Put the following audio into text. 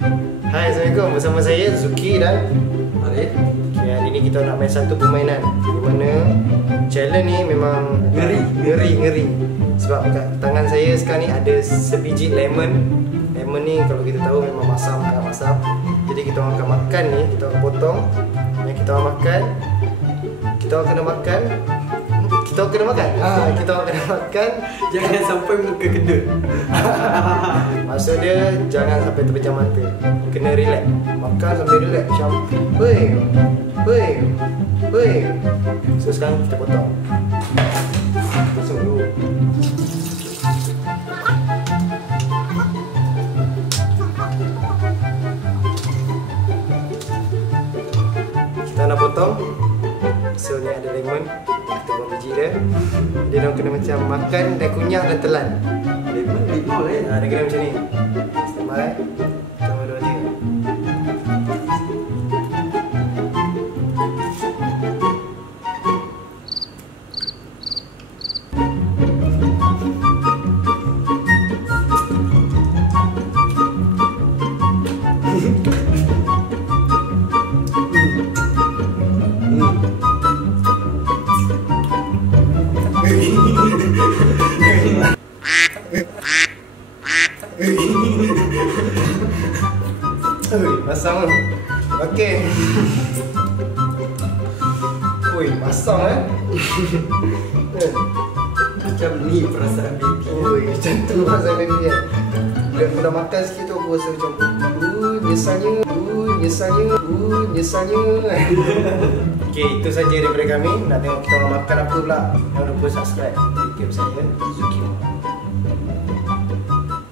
Hai, Assalamualaikum. Bersama saya Zuki dan Arif. okay, hari ni kita nak main satu permainan di mana challenge ni memang ngeri. Sebab kat tangan saya sekarang ni ada sebiji lemon. Lemon ni kalau kita tahu memang masam, sangat masam. Jadi kita orang akan makan ni, kita akan potong. Yang kita orang makan, kita orang kena makan. Kita orang kena makan. Jangan sampai muka kedut. Maksud dia jangan sampai terpejam mata. Kena relax. Makan sambil relax macam Hoi. So sekarang kita potong. Masuk dulu. Kita nak potong. So ni ada lemon. Kita buang biji dia. Dia nak kena macam makan dan kunyah dan telan. Lemon limau lah ya. Dia kena macam ni. Standby. Tunggu 2, 3. Masam tu. Okey. Ui, masam Macam ni perasaan baby. Ui, macam tu perasaan baby kan. Bila aku dah makan sikit tu aku rasa macam nyesalnya. Okey, itu saja daripada kami. Nak tengok kita orang makan apa pula. Jangan lupa subscribe YouTube saya Zuki.